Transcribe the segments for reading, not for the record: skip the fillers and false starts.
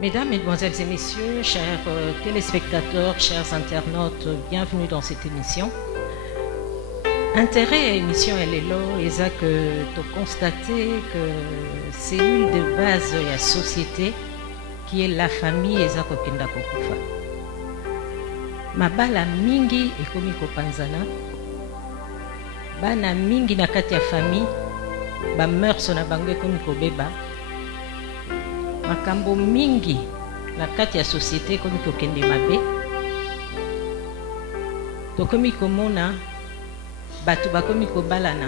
Mesdames, Mesdemoiselles et Messieurs, chers téléspectateurs, chers internautes, bienvenue dans cette émission. Intérêt à l'émission Elelo, eza que tu constater que cellule de base de la société qui est la famille eza kokenda kokufa. Mabala mingi ekomi kopanzana. Bana mingi na kati ya famille ba mœurs na bango ekomi kobeba. Makambo mingi na kati ya société komi kokende mabe. Tokomi komona batu bakomi kobalana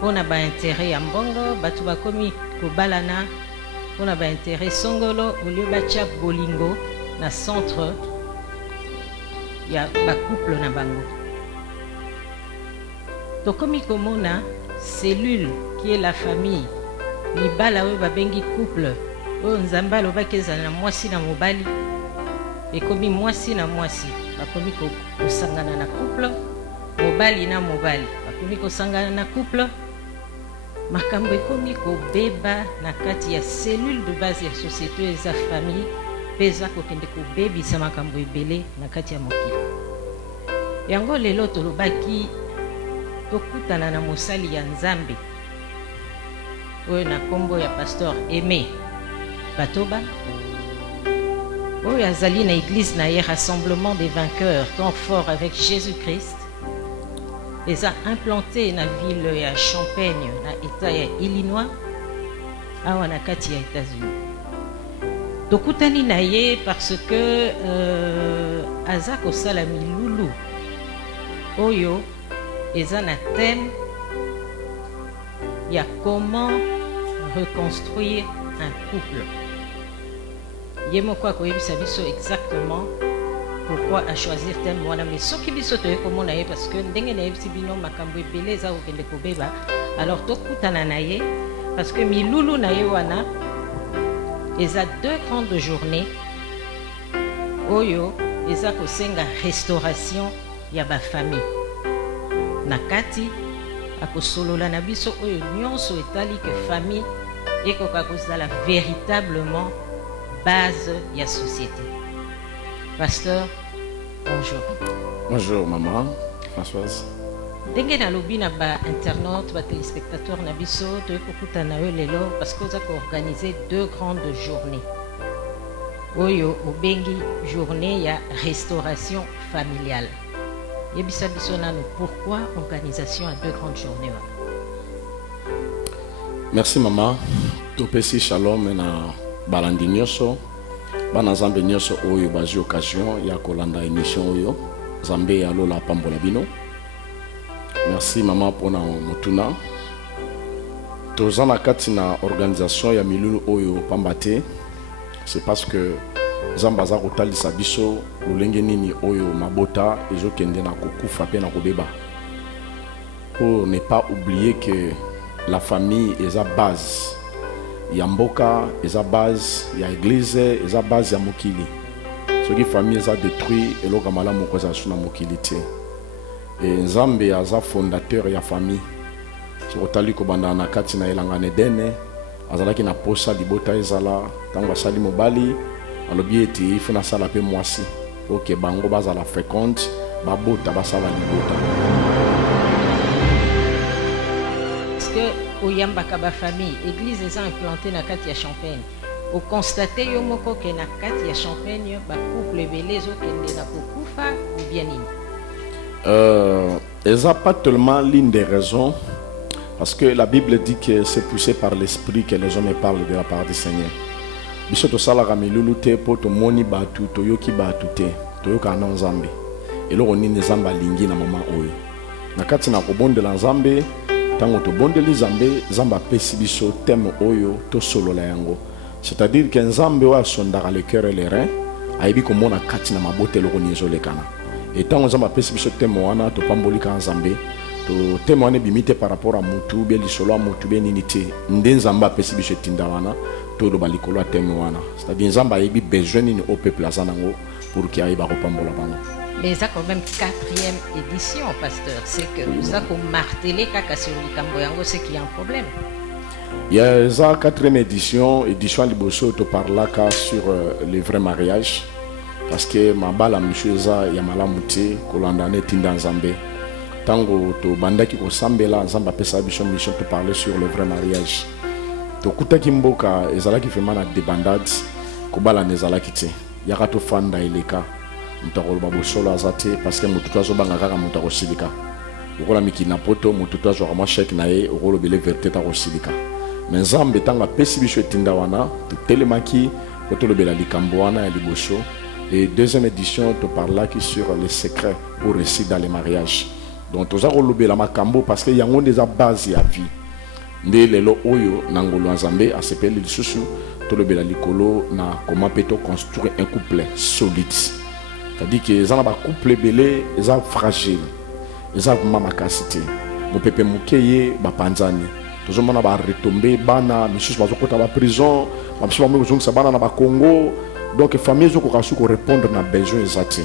pona ba intérêt ya mbongo, batu bakomi kobalana pona ba intérêt songolo au lieu bacha bolingo na centre ya ba couple na bango. Tokomi komona cellule qui est la famille libala oyo babengi couple oyo nzambe alobaki ezala na mwasi na mobali ekomi mwasi na mwasi bakomi kosangana na couple, mobali na mobali bakomi kosangana na couple. Makambo ekomi kobeba na kati ya cellule de base ya société eza famille peza kokende kobebisa makambo ebele na kati ya mokili. Yango lelo tolobaki tokutana na mosali ya nzambe oyo na kombo ya pasteur Aimé Batoba oyo azali na église na ye Rassemblement des Vainqueurs, temps fort avec Jésus-Christ. Les a implanté na ville ya Champaign na état ya Illinois awa na kati ya États-Unis. Tokutani na ye parce que aza kosala milulu oyo eza na thème ya comment reconstruire un couple. Yemoko akoyebisa biso exactement pourquoi a choisir thème wana, mais soki biso toye komona ye parce que ndenge na yebisi bino makambo ebele eza kokende kobeba, alors tokutana na ye parce que milulu na ye wana eza 2 grandes journées oyo eza kosenga restauration ya bafamille. Na kati akosolola na biso oyo nyonso etali que famille ekoka kozala véritablement base ya société. Pasteur, bonjour. Bonjour maman Françoise. Ndenge nalobi na ba internaute, ba téléspectateurs na biso toyekokuta na yo lelo parce que oza koorganiser 2 grandes journées oyo obengi journée ya restauration familiale. Yebisa biso nano pourquoi organisation à 2 grandes journées wa? Merci maman. Topesi shalom na balandi nyonso bana zambe nyonso oyo bazi occasion ya kolanda émission oyo zambe alola pambola bino. Merci maman pona motuna toza na kati na organisation ya milulu oyo pambate. C'est parce que zamba za kotalisa biso lolenge nini oyo mabota ezokende na kokufa pe na kobeba, pour ne pas oublier que la famille est la base ya mboka, eza base ya église, eza base ya mokili. Soki famille eza détruit eloka malamu ko za suna mokili te. Et Nzambe aza fondateur ya famille. Sokotali ko banda na kati na elanga Edene azalaki na posa libota ezala tango asali mobali alobi ete ifuna sala pe mwasi oke bango bazala féconde babota basala libota. Que oyambaka ba famille église eza implantée na kati ya Champagne o constater yo moko ke na kati ya Champagne ba couple ebele ezokende na kokufa ou bien nini? Eza pas tellement l'une des raisons parce que la Bible dit que c'est poussé par l'esprit que les hommes parlent de la part du Seigneur. Biso to sala ka milulu te po to moni batu to yoki batu te to yoka na Nzambe eloko nini Nzambe alingi na mama oyo na kati na kobondela Nzambe. Tango to bondeli Nzambe Nzambe apesi biso thème oyo to solola yango, c'est-à-dire que Nzambe wa sondaka le cœur et les reins ayebi komona kati na mabote loko ni ezolekana. Et tango Nzambe apesi biso thème wana to pambolika Nzambe to thème wana bimite par rapport à mutu be lisolo mutu be nini te nde Nzambe apesi biso tinda wana to do balikolo thème wana, c'est-à-dire Nzambe ayebi besoin nini au peuple azanango pour qu'il ayiba kopambola bango. Mais ça quand même 4e édition, pasteur. C'est que nous avons martelé kaka sur Likambo yango, c'est qu'il y a un problème. Il y a la 4e édition Liboso te parle sur les vrais mariages. Parce que ma bala monsieur za ya malamute kolandane tinda nzambe. Tango to bandaki ko sambela nzamba pesa mission te parler sur le vrai mariage. To kutaki mboka ezalaki vraiment na débandade ko bala nezalaki te. Yaka to fanda ileka. Mutako ba bosolo azate parce que mututu azobanga kaka mutako silika. Okola mikina poto mututu azwa chèque na ye okolo bele vérité ta ko silika. Mais nzambe tanga pesi biso tinda wana to telemaki ko to lobela likambo wana ya liboso. Et 2e édition te parle qui sur les secrets pour réussir dans les mariages. Donc tu as relobé la makambo parce que y a une des bases à vie. Ndé lelo oyo nangolo nzambe a s'appelle le susu to lobé la likolo na comment peut-on construire un couple solide. C'est-à-dire que les ba couple belé, ils sont fragiles. Ils ont mama capacité. Mo pepe mukeye ba panzani. Tozo mona ba retomber bana, monsieur ba zokota ba prison, ba monsieur ba mozong sa bana na ba Congo. Donc famille zo ko répondre na besoin zati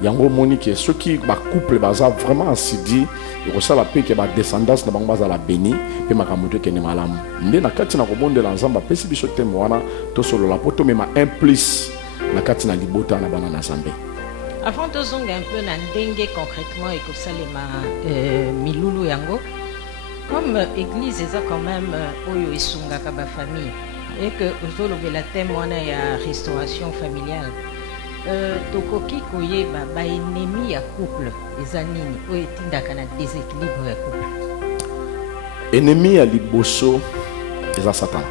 yango monique ceux qui ba couple baza vraiment asidi et ça la paix que ba descendance na bango baza la béni pe makamuto ke ne malamu nde na kati na ko bondela nzamba pesi biso temo wana to solo la poto mema implice na kati na libota na bana na Nzambe. Avant de zonga un peu na ndenge concrètement et que ça les milulu yango comme église eza quand même oyo isunga ka ba famille et que aujourd'hui la thème on a ya restauration familiale tokoki koyeba ba ennemi ya couple eza nini oyo etindaka na déséquilibre ya couple. Ennemi ya liboso eza Satan.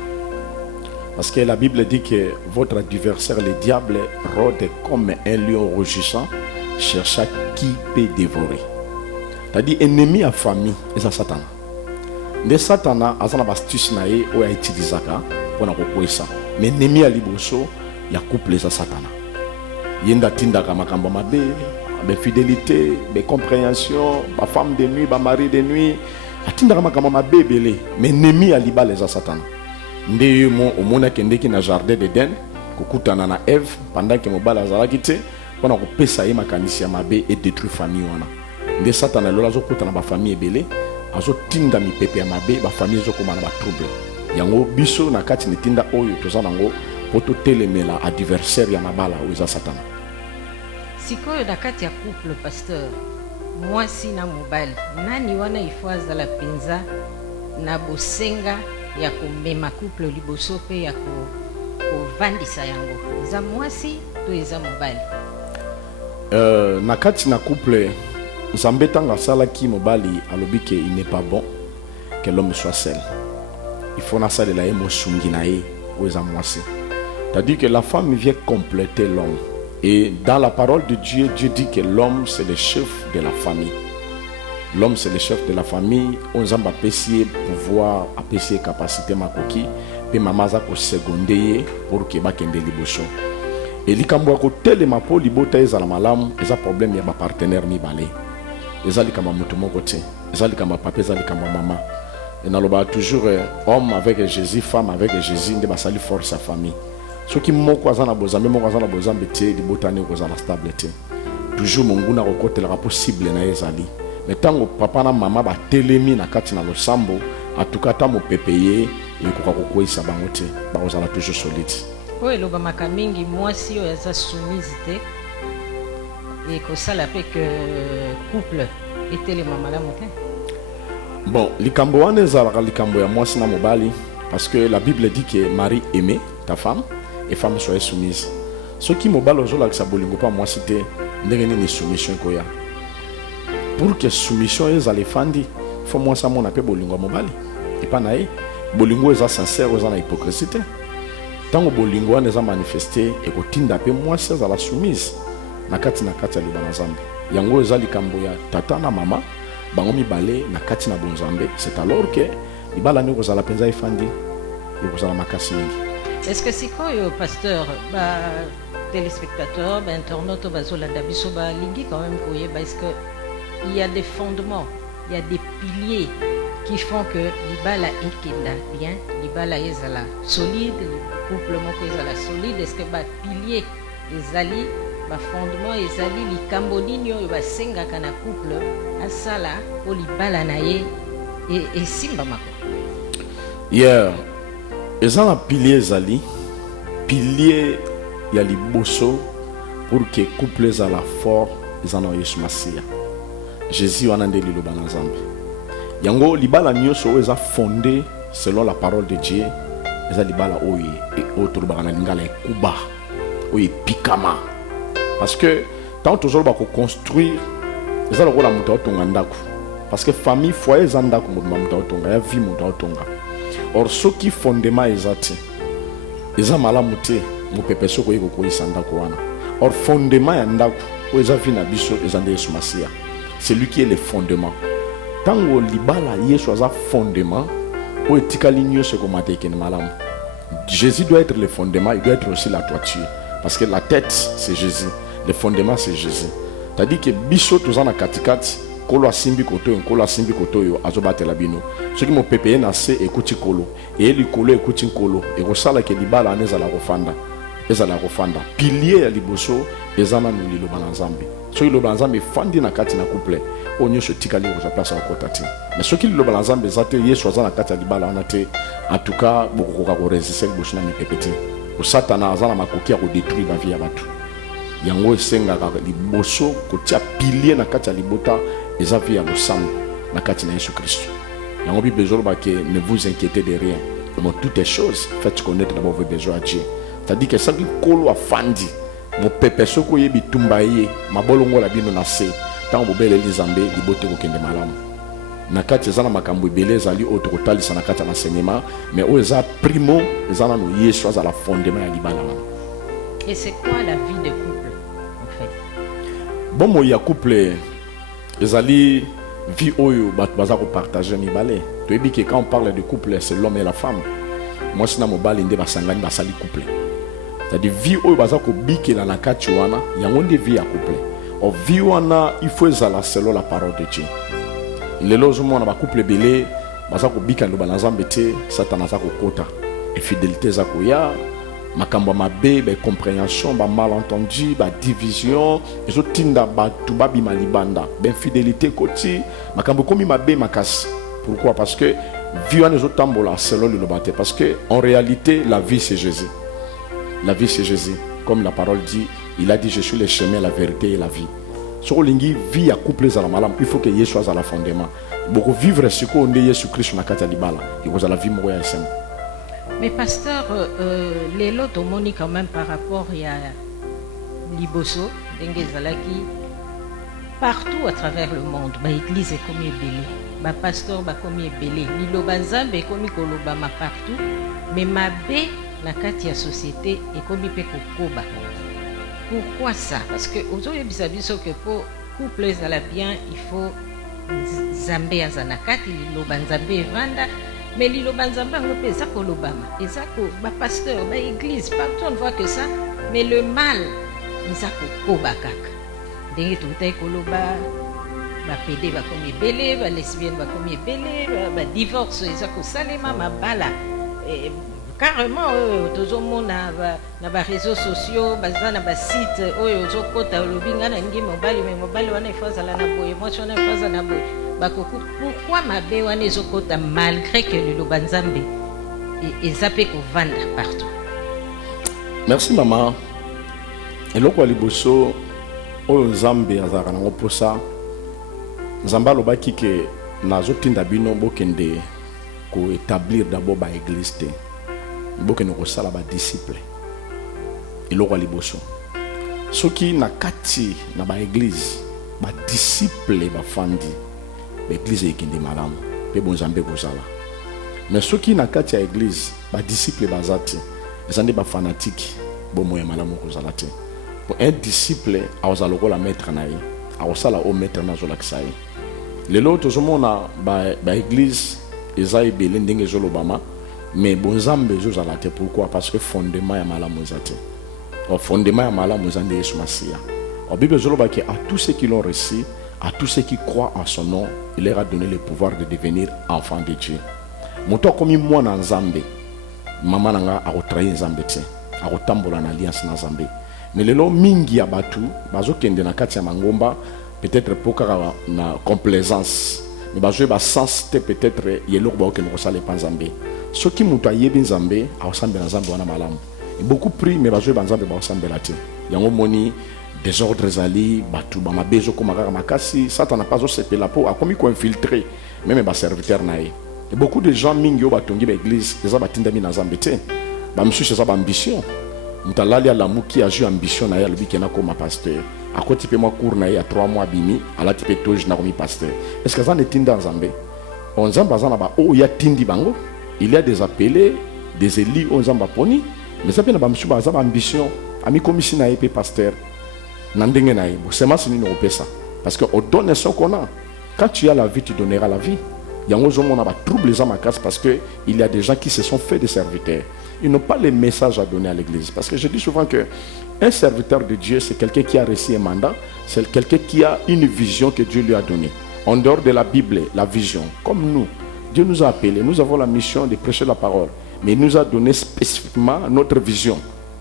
Parce que la Bible dit que votre adversaire le diable rôde comme un lion rugissant cherchant qui peut dévorer. C'est-à-dire ennemi ya famille eza Satan. De Satana azana ba astuce na ye oyo utilisaka pour kokwesa mais ennemi ya liboso ya couple za Satana yenda tindaka makambo mabe be fidélité be compréhension ba femme de nuit ba mari de nuit atindaka makambo mabe belé mais ennemi ya libala za Satana nde mo omona kendeki na jardin d'Eden kokutana na Eve pendant que mobala azalaki te pona kopesa ye makanisi ya mabe et détruire famille wana nde Satana lola zo kutana ba famille belé azo tinda mipepe ya mabe ba famille zo komana ba trouble. Yango biso na kati nitinda oyo toza nango poto telemela adversaire ya mabala oyo Satana. Sikoyo na kati ya couple pasteur mwasi na mobali nani wana ifoaza la penza na bosenga ya komema couple liboso pe ya kovandisa yango eza mwasi to eza mobali. Na kati na couple Nzambe tanga salaki mobali alobi que il n'est pas bon que l'homme soit seul. Il faut na ça de la émotion nae aux amoisi. C'est-à-dire que la femme vient compléter l'homme. Et dans la parole de Dieu, Dieu dit que l'homme c'est le chef de la famille. L'homme c'est le chef de la famille. On zamba apprécier pouvoir, apprécier capacité makoki, puis maman za ko seconder pour que ba kende liboso. Et likambo ko telema po libota ezala malamu, eza problème ya ba partenaire mi balé. Ezali kama mutu moko te. Ezali kama papa, ezali kama maman. Et dans le bas toujours homme avec Jésus, femme avec Jésus, ne basali force sa famille. Ce qui moko azana bozambe moko azana bozambe te di botane ko za la stabilité. Toujours monguna ko côté la possible na ezali. Mais tango papa na mama ba telemi na kati na losambo, atukata mo pepeye et ko ko isa bango te. Ba ozala toujours solide. Oui, le bamaka mingi mwasi oyo aza soumise te. Et que ça la fait que couple était les mamas la montagne. Bon, likambo wana ezalaka likambo ya mwasi na mobali parce que la Bible dit que Marie aimait ta femme et femme soit soumise. Ce qui mobali ozola que ça bolingo pas mwasi te ndenge ni soumission koya. Pour que soumission ezale fandi, faut mwasi mona pe bolingo mobali. Et pas nae bolingo eza sincère eza na hypocrisie te. Tango bolingo wana eza manifester et kotinda pe mwasi ezala soumise na kati ya libana Nzambe. Yango eza likambo ya tata na mama bango mibale na kati na bonzambe. C'est alors que libala ne kozala penza efandi et kozala makasi mingi. Est-ce que c'est quoi pasteur ba téléspectateurs ba internautes bazolanda biso ba lingi quand même koyeba est-ce que il y a des fondements, il y a des piliers qui font que libala ekenda bien, libala ezala solide, le couple moko ezala solide, est-ce que ba pilier ezali ba fondement ezali likambo nini oyo basengaka na couple asala po libala na ye et simba mako. hier eza na pilier ezali pilier ya liboso pour que couple ezala fort eza na Yesu Masiya. Jésus wana nde liloba na Nzambe. Yango libala nyonso oyo eza fondé selon la parole de Dieu eza libala oyo tolobaka na lingala ekuba oyo epikama. Parce que tant tozoloba koconstruire eza lokola moto aotonga ndako. Parce que famille foyer eza ndako moto aotonga ya vie moto aotonga. Or soki fondement eza te eza malamu te mopepe soko oyo kokoyisa ndako wana. Or fondement ya ndako oyo eza vie na biso eza nde Yesu Masiya. C'est lui qui est le fondement. Tango libala Yesu aza fondement oyo etikali nyonso ekomata ekende malamu. Jésus doit être le fondement, il doit être aussi la toiture. Parce que la tête c'est Jésus, le fondement c'est Jésus. C'est-à-dire que biso toza na katikati kolo asimbi koto yo azobatela bino. Soki mo pepe na se ekuti kolo et likolo ekuti kolo ekosala ke libala anezala kofanda. Pilier ya liboso ezana no liloba na Nzambe. Soki liloba na Nzambe fandi na kati na couple onyo so tikali ko place ya kotati. Mais soki liloba na Nzambe zate Yesu azana kati ya libala wana te, en tout cas bokokoka ko résister liboso na mipepete. O Satana azana makoki ya ko détruire ba vie ya batu. Yango esengaka liboso kotia pilier na kati ya libota eza vie ya losambo na kati na Yesu Christ. Yango Bible ezoloba ke ne vous inquiétez de rien. Dans toutes les choses, faites connaître d'abord vos besoins à Dieu. C'est-à-dire que ça qui kolo afandi mo pepe soko yebi tumbaye mabolongo la bino na se tant bobele lizambe libote ko kende malamu. Na kati ezana makambo ebele ezali autre kotalisa na kati ya enseignement mais o eza primo ezana no Yesu azala fondement ya libala. Et c'est quoi la vie de couple en fait? Bon mo ya couple ezali vie oyo baza ko partager mibale. Tu ebi que quand on parle de couple c'est l'homme et la femme. Moi sina mobali nde basangani basali couple. C'est-à-dire vie oyo baza ko bikela na kati wana yango nde vie ya couple. O vie wana il faut ezala selon la parole de Dieu. Lelo zomo na ba couple belé baza ko bika ndo banazambe te Satan aza ko kota. Et fidélité za ko ya makambo mabe ba compréhension ba malentendu ba division ezo tinda ba tuba bi malibanda ben fidélité koti makambo komi mabe makasi. Pourquoi? Parce que vie wana ezo tambola selon le lobate. Parce que en réalité la vie c'est Jésus. La vie c'est Jésus. Comme la parole dit, il a dit je suis le chemin, la vérité et la vie. Sur lingi vie à couple za la malam, il faut que Yesu soit à la fondement. Beaucoup vivre ce qu'on dit Yesu Christ na kati libala. Il faut la vie moya sem. Mais pasteur, les lots moni quand même par rapport à Liboso, Dengue Zalaki, partout à travers le monde, ba église est comme belé, ba pasteur ba comme belé, Lilo Banzambe comme kolobama partout, mais ma bé la kati ya société et comme pe kokoba. Pourquoi ça? Parce que aujourd'hui bisabiso que pour couple ça la bien, il faut Zambé azanakati Lilo Banzambe vanda. Mais Lilo Banzamba on peut ça kolobama et ça ko ba pasteur ba église partout on voit que ça mais le mal ils ça ko kaka ndenge tout tay koloba ba pédé ba comme belé ba lesbienne ba comme belé ba divorce ils ça ko salema mabala carrément tozomona na ba réseaux sociaux bazana ba site oyo zokota lobinga na ngi mobali wana ifaza la na boye moi on ifaza na boye. Pourquoi ma béwane ezokota malgré que le Banzambe est zappé ko vendre partout? Merci maman. Et loko liboso o Nzambe azaka na posa Nzamba lobaki ke nazotinda bino bokende ko établir d'abord ba église te. Bokende ko sala ba disciple. Et loko liboso soki na kati na ba église ba disciple ba fandi l'église est qui malamu pe bonzambe kozala mais ceux qui na kati ya église ba disciple bazati ezande ba fanatique bo moya malamu kozala te pour un disciple awza lokola maître na ye awsala o maître na zola kisaye lelo tozomona ba église eza ebele ndenge zolobama mais bonzambe zozala te. Pourquoi? Parce que fondement ya malamu ezate au fondement ya malamu ezande Yesu Masiya. Au Bible zoloba que à tous ceux qui l'ont reçu, à tous ceux qui croient en son nom, il leur a donné le pouvoir de devenir enfants de Dieu. Moto komi mwana Nzambe, mama nanga akotrahi Nzambe te, akotambola na alliance na Nzambe. Mais lelo mingi ya batu bazokende na kati ya mangomba peut-être pokara na complaisance. mais bazo ba sens te peut-être yelo ba que nous sale pas Nzambe. Ce qui muta yebi Nzambe a ensemble Nzambe wana malamu. Et beaucoup pris mais bazo ba Nzambe ba ensemble la te. Yango moni désordres ali batu ba mabezo ko makaka makasi Satan n'a pas osé la peau a commis ko infiltrer même ba serviteur nae. Et beaucoup de gens mingi yo batongi ba église eza batinda mi na Nzambe te. Ba msuche eza ba ambition. Mutalali ala muki a eu ambition na ya lobi kena comme pasteur. À quoi tu peux moi cours na ya 3 mois bimi ala tu peux toje na comme pasteur. Est-ce que ça n'est tinda Nzambe? On Nzamba za na ba o ya tindi bango. Il y a des appelés, des élus on Nzamba poni, mais ça bien ba msuche ba za ba ambition. Ami commission na épée pasteur. Nandenge na yi. C'est ma sini no pesa. Parce que on donne ce qu'on a. Quand tu as la vie, tu donneras la vie. Il y a un jour on a trouble les âmes parce que il y a des gens qui se sont fait des serviteurs. Ils n'ont pas les messages à donner à l'église. Parce que je dis souvent que un serviteur de Dieu, c'est quelqu'un qui a reçu un mandat, c'est quelqu'un qui a une vision que Dieu lui a donnée. En dehors de la Bible, la vision. Comme nous, Dieu nous a appelés, nous avons la mission de prêcher la parole. Mais il nous a donné spécifiquement notre vision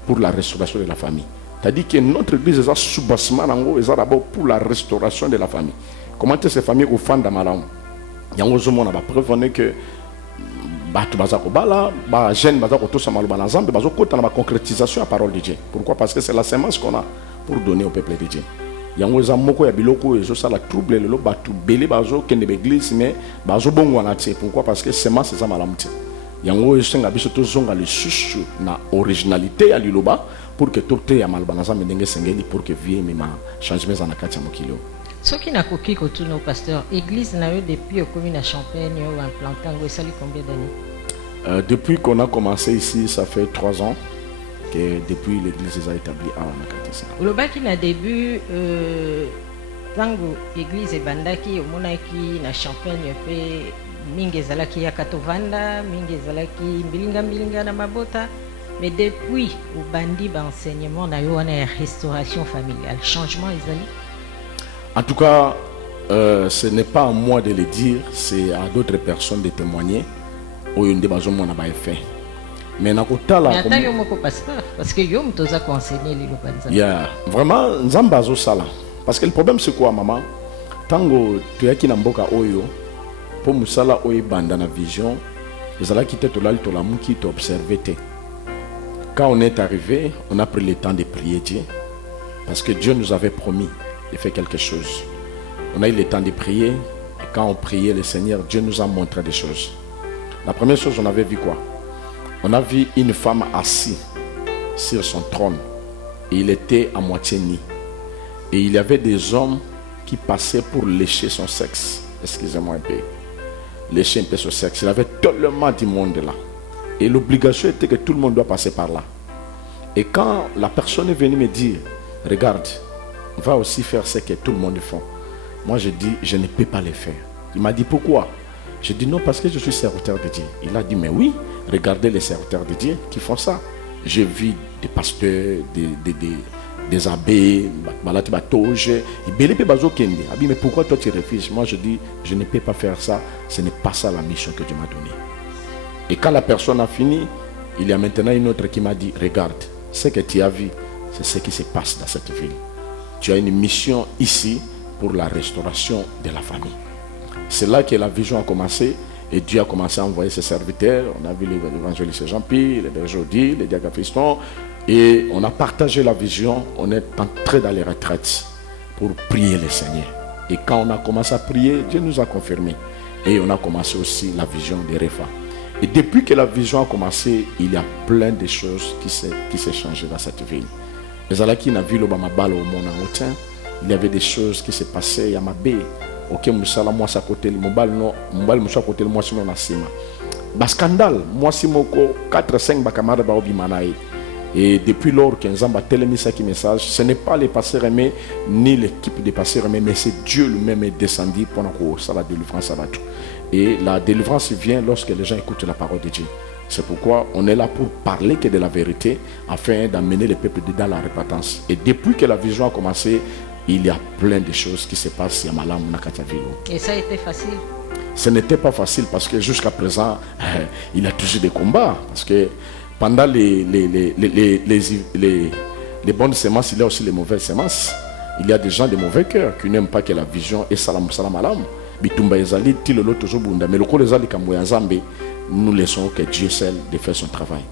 pour la restauration de la famille. C'est-à-dire que notre église est sous-bassement d'abord pour la restauration de la famille. Comment ces familles au fond de Malam? Il y a un moment où on a que batu bazako bala ba jeune bazako to sama lobana Nzambe bazoko ta na concrétisation à parole de Dieu. Pourquoi? Parce que c'est la semence qu'on a pour donner au peuple de Dieu. Yango za moko ya biloko ezo sala trouble le batu belé bazo kende l'église mais bazo bongo na tie. Pourquoi? Parce que semence za malamti. Yango esenga biso to zonga le susu na originalité ya liloba pour que tout ya malbana Nzambe ndenge sengeli pour que vie mema changement za na kati ya mokilo. Ce qui n'a coquille que tout nos pasteurs, l'église n'a eu depuis au commune à Champagne ou implanté en Guessali combien d'années? Depuis qu'on a commencé ici, ça fait 3 ans que depuis l'église a établi à Nakatisa. Le bac n'a début, tango l'église est bandaki au monaki na Champagne fait mingi zalaki ya katovanda, mingi zalaki mbilinga na mabota. Mais depuis au bandi enseignement na yo na restauration familiale, changement ezali. En tout cas, ce n'est pas à moi de le dire, c'est à d'autres personnes de témoigner. Mais parce que yo mtoza conseiller les lobanza. Yeah, vraiment nzamba zo sala. Parce que le problème c'est quoi maman? Tango tu yaki na mboka oyo pour musala oyo banda na vision, ezala ki te tolali tolamuki to observer te. Quand on est arrivé, on a pris le temps de prier Dieu parce que Dieu nous avait promis de faire quelque chose. On a eu le temps de prier et quand on priait le Seigneur, Dieu nous a montré des choses. La première chose, on avait vu quoi? On a vu une femme assise sur son trône et il était à moitié nu. Et il y avait des hommes qui passaient pour lécher son sexe. Excusez-moi un peu. Lécher un peu son sexe. Il y avait tellement du monde là. Et l'obligation était que tout le monde doit passer par là. Et quand la personne est venue me dire, regarde, va aussi faire ce que tout le monde fait. Moi, je dis, je ne peux pas le faire. Il m'a dit, pourquoi? Je dis, non, parce que je suis serviteur de Dieu. Il a dit, mais oui, regardez les serviteurs de Dieu qui font ça. J'ai vu des pasteurs, des abbés, mais pourquoi toi tu refuses? Moi, je dis, je ne peux pas faire ça. Ce n'est pas ça la mission que Dieu m'a donnée. Et quand la personne a fini, il y a maintenant une autre qui m'a dit, regarde, ce que tu as vu, c'est ce qui se passe dans cette ville. Tu as une mission ici pour la restauration de la famille. C'est là que la vision a commencé et Dieu a commencé à envoyer ses serviteurs. On a vu l'évangéliste Jean-Pierre, le berger Odile, le diacre Fiston et on a partagé la vision. On est entré dans les retraites pour prier le Seigneur. Et quand on a commencé à prier, Dieu nous a confirmé. Et on a commencé aussi la vision des Refa. Et depuis que la vision a commencé, il y a plein de choses qui s'est changé dans cette ville. Les Alaki n'a vu le Bamabal au monde en hautain. Il y avait des choses qui se passaient. Il y a ma baie. Ok, Moussala, moi, ça côté le mobile, Moussa côté le moi, c'est mon assima. Bas scandale, moi, c'est mon 4-5 bakamara baobimanaï. Et depuis lors qu'un Zamba télémis qui message, ce n'est pas les pasteurs aimés ni l'équipe des pasteurs aimés, mais c'est Dieu lui-même est descendu pendant que ça la délivrance à tout. Et la délivrance vient lorsque les gens écoutent la parole de Dieu. C'est pourquoi on est là pour parler que de la vérité afin d'amener le peuple dans la repentance. Et depuis que la vision a commencé, il y a plein de choses qui se passent à Malam Nakatavilo. Et ça a été facile? Ce n'était pas facile parce que jusqu'à présent, il y a toujours des combats. Parce que pendant les bonnes semences, il y a aussi les mauvaises semences. Il y a des gens de mauvais cœur qui n'aiment pas que la vision est salam salam alam. bitumba ezali ti lelo tozobunda mais lokolo ezali likambo ya nzambe, nous laissons que Dieu seul de faire son travail.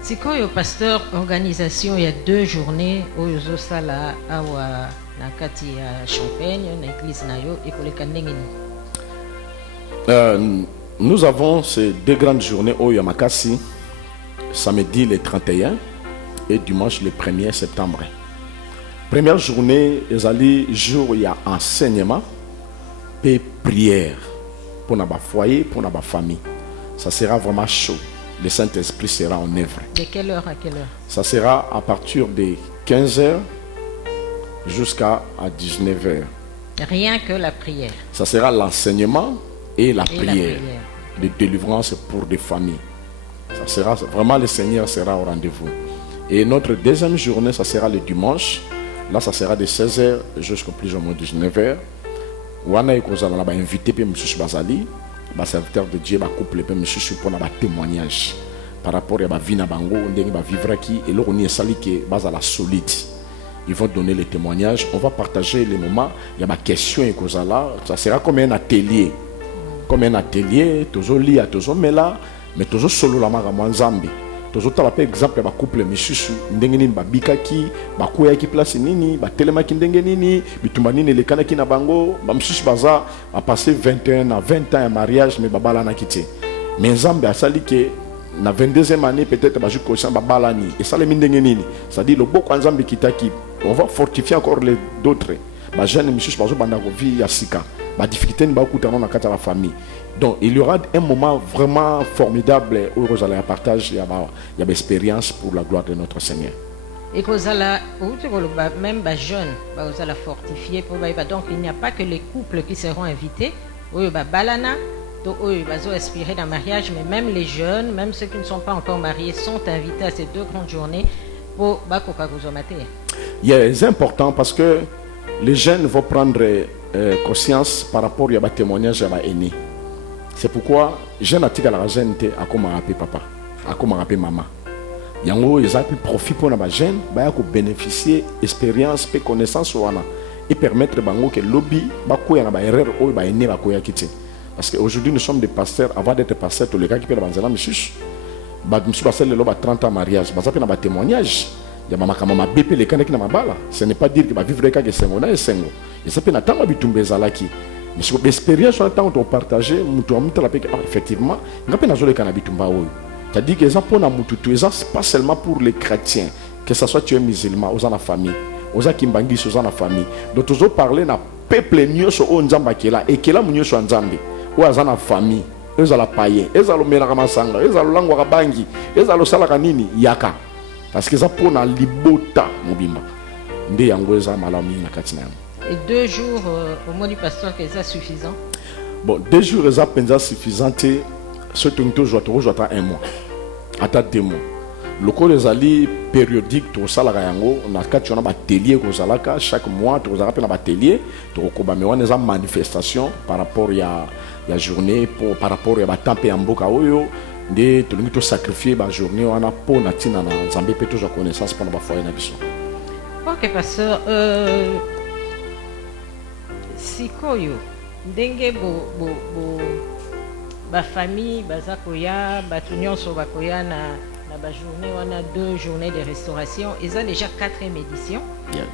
C'est quand le pasteur organisation il y a 2 journées au Sala awa na kati ya Champagne na église nayo et koleka ndenge ni. Nous avons ces 2 grandes journées au Yamakasi, samedi le 31 et dimanche le 1er septembre. Première journée, ezali jour il y a enseignement et prière pour notre foyer, pour notre famille. Ça sera vraiment chaud. Le Saint-Esprit sera en œuvre. De quelle heure à quelle heure? Ça sera à partir de 15h jusqu'à 19h. Rien que la prière. Ça sera l'enseignement et la prière de délivrance pour des familles. Ça sera vraiment, le Seigneur sera au rendez-vous. Et notre deuxième journée, ça sera le dimanche. Là, ça sera de 16h jusqu'à plus ou moins 19h. On a invité M. Bazali, serviteur de Dieu, couple M. pour un témoignage par rapport à la vie na bango, vivre qui et là on est sali qui base la solide. Ils vont donner les témoignages. On va partager les moments. Il y a des questions et causes là. Ça sera comme un atelier. Comme un atelier, toujours lié à toujours mais là, mais toujours solo la mara mwanzambi. Toujours par exemple ba couple misusu ndenge nini babikaki, bakoya ki place nini, ba telemaki ndenge nini, bitumba nini lekana ki na bango, ba misusu baza a passé 21 à 20 ans de mariage mais babala na kiti. Mais nzambe asali ke na 22e année peut-être ba juko sa babala ni. Et ça le ndenge nini. C'est-à-dire le boko nzambe kitaki, on va fortifier encore les d'autres. Ba jeune misusu bazo banda ko vie ya sika. La difficulté n'est pas dans la famille. Donc il y aura un moment vraiment formidable où vous allez partager, il y a une expérience pour la gloire de notre Seigneur. Et que vous allez, même les jeunes, vous allez fortifier. Donc il n'y a pas que les couples qui seront invités. Vous balana, vous allez aspirer dans le mariage, mais même les jeunes, même ceux qui ne sont pas encore mariés, sont invités à ces 2 grandes journées pour vous mater. C'est important parce que les jeunes vont prendre conscience par rapport à témoignage à l'aîné. C'est pourquoi je n'ai pas la jeune à comment appeler papa, à comment appeler maman. Yango ils ont pu profiter pour les jeunes, bénéficier expérience et connaissance et permettre bango que lobby bakoya na ba erreur ou ba aîné bakoya kiti. Parce qu'aujourd'hui nous sommes des pasteurs, avant d'être pasteurs tous les gars qui peuvent banzala monsieur. Ba monsieur passer le loba 30 ans mariage, ba ça na ba témoignage. Ya mama kama mabepe le kana kina mabala. Ce n'est pas dire que ba vivre ka que sengo na sengo. Et ça peut n'attendre bitumbe zalaki. Mais sur l'expérience en temps on partager mutu amuta la effectivement, ngape na zole kana bitumba oyo. C'est-à-dire que ça pour na mutu tu pas seulement pour les chrétiens, que ça soit tu es musulman, aux en famille, aux kimbangi aux en famille. Donc toujours parler na peuple nyoso o nzamba kela et kela munyoso nzambe. Ou azana famille, eux ala paye, eux alo mela masanga, eux alo langwa bangi, eux alo sala kanini yaka. Parce que ça pour na libota mobimba. Nde yango eza malami na katina. Et 2 jours au mois du pasteur que ça suffisant? Bon, 2 jours eza penza suffisant te ce tonto joie ta 1 mois. Ata 2 mois. Le cours des alliés périodiques to salaka yango na kati on a atelier ko salaka chaque mois to zaka pe na atelier to ko ba me wana za manifestation par rapport ya journée pour par rapport ya ba tempe ya mboka oyo. De tout le monde sacrifier la journée on a pour natina na nzambe pe toujours connaissance pour ba foyer na biso. OK pasteur sikoyo ndenge ba famille bazakoya batunyonso bakoya na ba journée on a 2 journées de restauration ils ont déjà 4e édition. Yeah.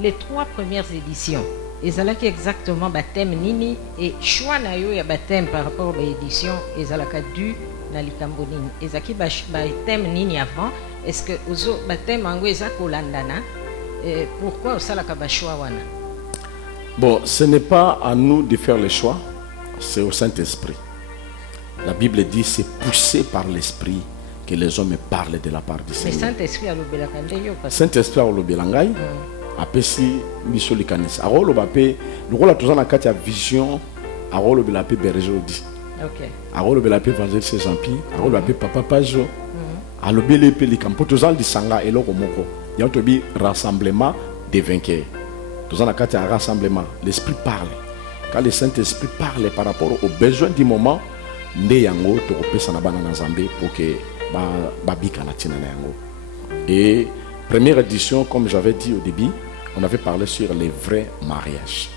Les 3 premières éditions ezalaki exactement baptême nini et choix na yo ya baptême par rapport à l'édition ezalaka du na likambo nini ezaki baptême nini avant est-ce que ozo baptême ango eza kolandana pourquoi osalaka ba choix wana? Bon, ce n'est pas à nous de faire le choix, c'est au Saint-Esprit. La Bible dit c'est poussé par l'Esprit que les hommes parlent de la part du Seigneur. Mais Saint-Esprit alobelaka nde yo parce Saint-Esprit alobelanga ngai apesi biso likanisa aroloba pe lokola tozana kati ya vision arolobela pe berger odi. OK. Arolobela pe évangile Jean-Pierre, aroloba pe papa Pajo. Alobele pe likampo tozala disanga eloko moko. Ya tobi rassemblement des vainqueurs. Tozana kati ya rassemblement, l'Esprit parle. Quand le Saint-Esprit parle par rapport aux besoins du moment, nde yango to kopesa na bana na Nzambe pour que babika na tina na yango. Et première édition, comme j'avais dit au début, on avait parlé sur les vrais mariages.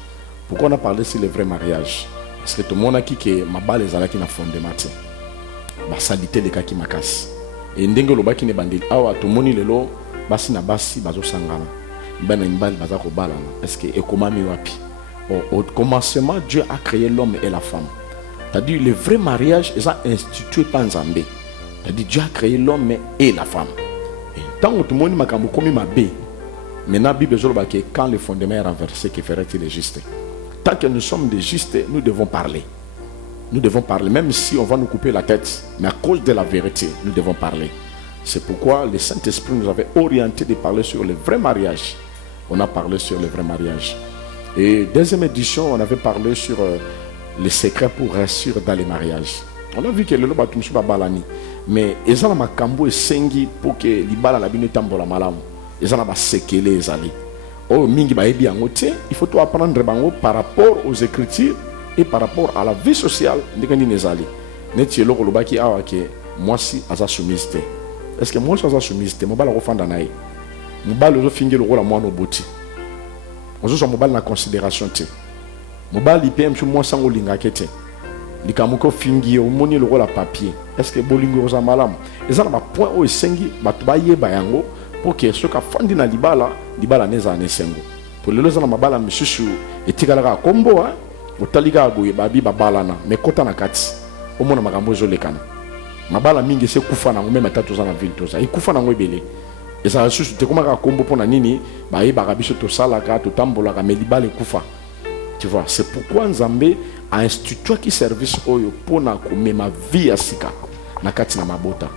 Pourquoi on a parlé sur le vrai mariage? Parce que tout le monde a dit que ma balle est qui na fondement. Ba salité de kaki makas. Et ndenge lo baki ne bandeli. Awa tout le monde lelo basi na basi bazo sangana. Ben une balle baza ko balana. Parce que ekomami wapi. Au commencement, Dieu a créé l'homme et la femme. C'est-à-dire le vrai mariage est institué par Nzambé. C'est-à-dire Dieu a créé l'homme et la femme. Et tant que tout le monde m'a commis ma bé. Maintenant, la Bible dit que quand le fondement est renversé, que ferait-il les justes? Tant que nous sommes des justes, nous devons parler. Nous devons parler, même si on va nous couper la tête. Mais à cause de la vérité, nous devons parler. C'est pourquoi le Saint-Esprit nous avait orienté de parler sur le vrai mariage. On a parlé sur le vrai mariage. Et deuxième édition, on avait parlé sur les secrets pour réussir dans les mariages. On a vu que le loba tumsu ba balani. Mais ils ont ma kambo et sengi pour que libala la bino tambola malamu. Ils ont ma sekele ezali. Oh mingi ba ebi angote, il faut tout apprendre bango par rapport aux écritures et par rapport à la vie sociale ndekani nezali. Neti eloko lobaki awa ke moi si aza soumise. Est-ce que moi si aza soumise te mobala ko fanda nae. Mobala ozo fingi le rôle moi no boti. Ozo so mobala na considération te. Mobala ipem sur moi sango linga kete. Likamuko fingi o moni le rôle à papier. Est-ce que bolingo oza malam? Ezala ba point o sengi batu ba yeba yango pour que ceux qui fandi na libala neza anesengo. Pour le lozana mabala misusu etikala ka kombo hein. Otaliga boye babi babalana mais kota na kati. Omona makambo zolekana. Mabala mingi se kufa na ngome matatu za na ville toza. Ikufa na ngobele. Eza susu te komaka kombo pona nini ba yeba kabiso to sala ka to tambola ka melibale kufa. Tu vois, c'est pourquoi Nzambe a institué qui service oyo pona ko mema vie asika na kati na mabota.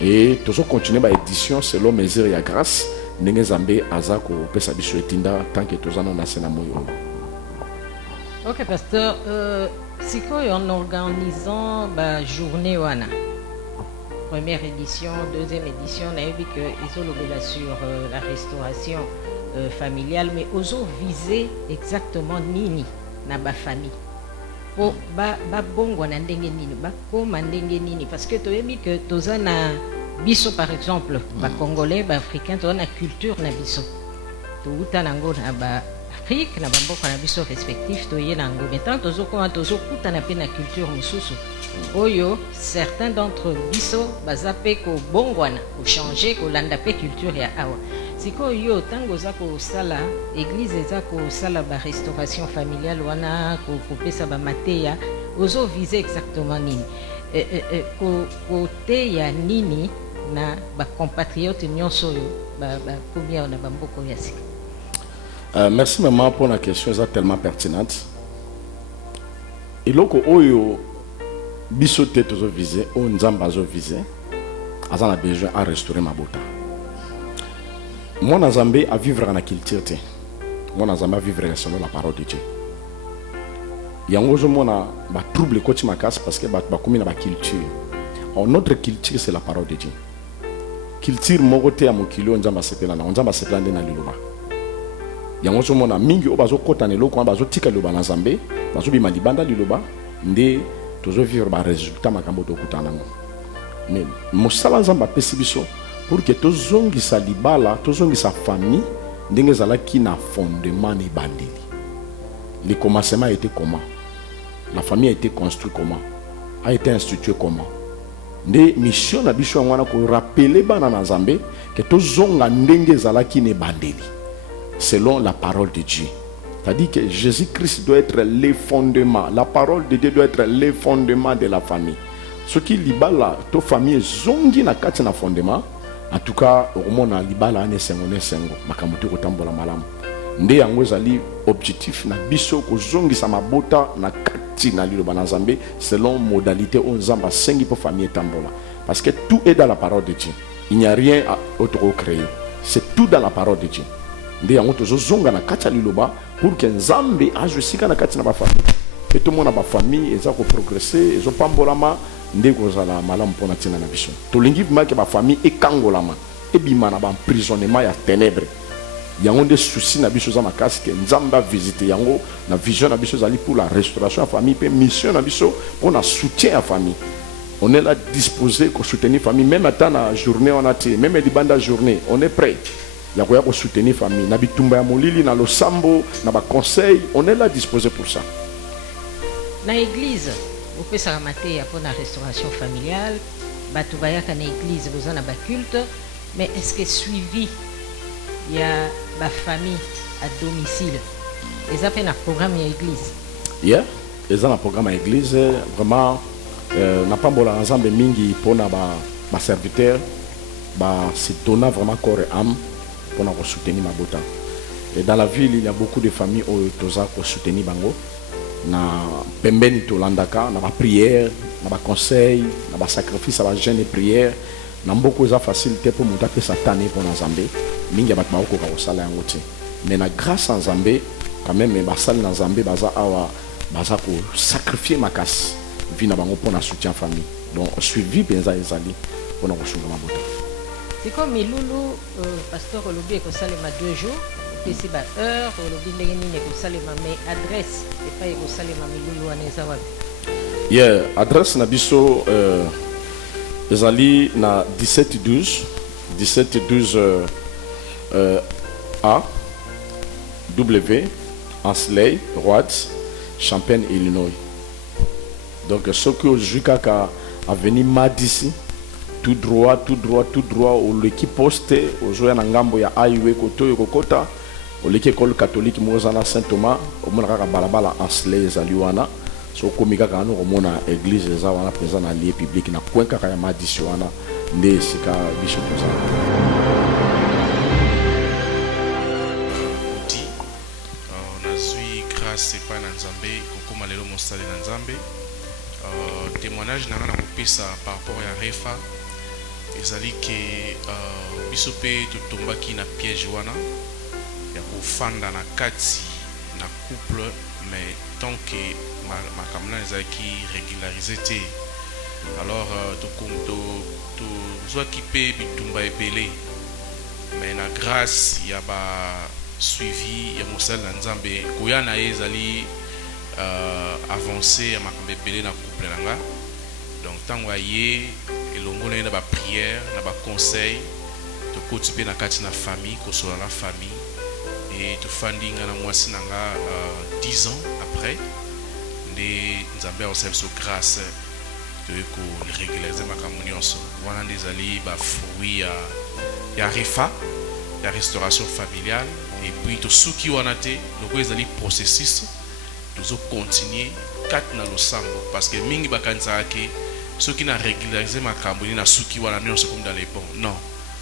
Et toujours continuer ba édition selon mesure ya grâce ndenge Nzambe azako pesa biso etinda tant que tozana na sena moyo. Ok pasteur, sikoyo en organisant ba journée wana. Première édition, deuxième édition, on a vu que ils ont lobé sur la restauration familiale, mais ils ont visé exactement nini na ba famille. Po ba bongo na ndenge nini, ba koma ndenge nini, parce que tu as vu que tozana biso par exemple, ba congolais, ba africain, tozana culture na biso. To uta nango na ba Afrique na ba mboka na biso respectif to ye nango. Maintenant tozo ko tozo kuta na pe na culture mususu. Oyo certains d'entre biso bazape ko bongwana ko changer ko landa pe culture ya awa. Siko yo tango za ko sala église za ko sala ba restauration familiale wana ko pesa ba mateya ozo viser exactement nini ko te ya nini na ba compatriotes nyonso yo ba combien on a ba mboko ya sika. Merci maman pour la question, c'est tellement pertinente. Et loko oyo bisote tozo visé, o nzamba zo visé, azan a besoin à restaurer ma bota. Moi Nzambe à vivre en la culture te. Moi Nzambe à vivre selon la parole de Dieu. Yango zo mona ba trouble ko ti makas parce que ba komi na ba culture. En notre culture c'est la parole de Dieu. Culture moko te ya mokilo nzamba sepela na nzamba sepela ndena liloba. Yango zo mona mingi o bazo kota ne loko bazo tika liloba na Nzambe, bazo bima libanda liloba nde tozo vivre ba résultat makambo to kutana ngo. Mais mosala Nzamba pesi biso pour que tozongi sa libala, tozongi sa famille ndenge zalaki na fondement ni bandeli. Le commencement a été comment? La famille a été construite comment? A été instituée comment? Nde mission na biso ngwana ko rappeler bana na Nzambe que tozonga ndenge zalaki ne bandeli selon la parole de Dieu. C'est-à-dire que Jésus-Christ doit être le fondement. La parole de Dieu doit être le fondement de la famille. Ce qui libala to famille zongi na kati na fondement. En tout cas, au moins na libala ne sengo makamuti ko tambola malamu. Nde yango zali objectif na biso ko zongi sa mabota na kati na liloba na Nzambe selon modalité on Nzamba sengi pour famille tambola. Parce que tout est dans la parole de Dieu. Il n'y a rien à autre créer. C'est tout dans la parole de Dieu. Nde yango tozo zonga na kati liloba pour que Nzambe ajusika na kati na ba famille. Et tout le monde a ba famille eza ko progresser, ezo pambolama nde kozala malamu pona tina na biso. To lingi bimaki ba famille ekangolama, ebima na ba emprisonnement ya ténèbres. Yango des soucis na biso za makasi ke Nzambe a visiter yango na vision na biso zali pour la restauration de la famille, pe mission na biso pour na soutien à la famille. On est là disposé pour soutenir la famille même à la journée on a été, même les bandes journée, on est prêt. ya koya ko soutenir famille na bitumba ya molili na losambo na ba conseil, on est là disposé pour ça. Na église opesaka mateya mpona restauration familiale, bato bayaka na église boza na baculte, mais est-ce que suivi ya bafamille à domicile eza mpe na programme ya église? Yeah, eza na programme ya église vraiment na pambola na nzambe mingi mpona baserviteur se donna vraiment corps et âme mpona kosoutenir mabota. Et dans la ville il y a beaucoup de familles oyo toza kosoutenir bango na pembeni tolandaka na baprière na baconseil na basacrifice ya bajeune et prière na mboko eza facilité mpo moto apesa tane mpona nzambe mingi ya bato bakokoka kosala yango te, mais na grâce ya nzambe quand même basali na nzambe baza awa baza kosacrifier makasi vi na bango mpona soutien famille, donc suivi mpenza ezali mpona kosunga mabota. siko milulu pasteur olobi ekosalema 2 jours pesi ba heure olobi ndenge nini ekosalema, mais adresse epai ekosalema milulu wana eza wapi? Yeah, adresse na biso ezali na 1712 A W Ansley Road, Champaign, Illinois. Donc ce que je kaka a venu d'ici tout droit au l'équipe posté au joueur na ngambo ya highway koto yokota au l'équipe école catholique Mozana Saint Thomas au mona kaka balabala Ansley zaliwana so komika kana ko mona église za wana présent na lieu public na point kaka ya madisi wana nde sika bishop za c'est pas Nzambe, Koko Malelo Mostale Nzambe. Témoignage n'a rien à kopesa par rapport à Refa. Ezali que bisope to tombaki na piège wana ya kofanda na kati na couple, mais tant que ma kamna ezaki régularisé te. Alors to zo kipe bitumba ebele, mais na grâce ya ba suivi ya mosala na nzambe koya na ye ezali avancé ya makambo ebele na couple nanga. Donc ntango aye elongo na ye na baprière na baconseil tokoti mpe na kati na famille kosola na famille et tofandi nga na mwasi nanga 10 ans après nde nzambe aosala biso grâce toye korégularize makambo nyonso wana nde ezali bafruit ya refa la restauration familiale. Et puis tout ce qui a été le processus nous continuer 4 na losambo parce que mingi bakanza ke ceux qui n'a régularisé ma camboni na suki wana non comme dans les bons, non,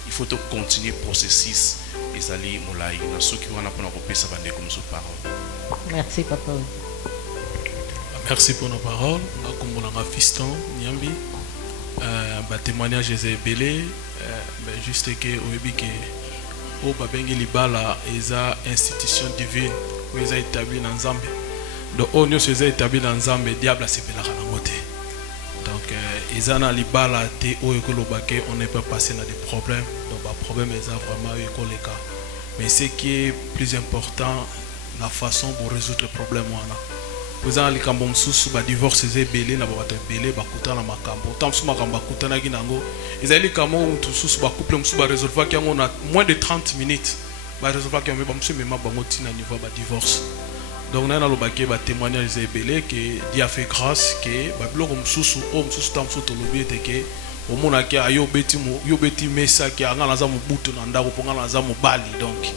il faut continuer processus ezali molai na suki wana pona kopesa bande comme so parole. Merci papa. Merci pour nos paroles. Comme on a fiston Niambi témoignage est belé juste que oyebi ke o babengi libala eza institution divine où eza établi na Nzambe. Donc on nyonso eza établi na Nzambe, diable asepelaka nango te. Donc eza na libala te oyo kolobake on ne peut passer na des problèmes. Donc ba problème eza vraiment ekoleka. Mais ce qui est plus important, la façon pour résoudre le problème wana. Vous avez les cambons sous ba divorce eza belé na ba belé ba kutana makambo. Tant sous makambo kutana ginango. Ils allaient cambons sous ba couple sous ba résolver qui on a moins de 30 minutes. Ba résolver qui on va monsieur même ba motina niveau ba divorce. Donc on a le baquet ba témoignage eza belé que Dieu a fait grâce que ba bloko sous sous tant sous to lobby te que au mona ki ayo beti mesa ki anga naza mubutu na ndako ponga naza mobali. Donc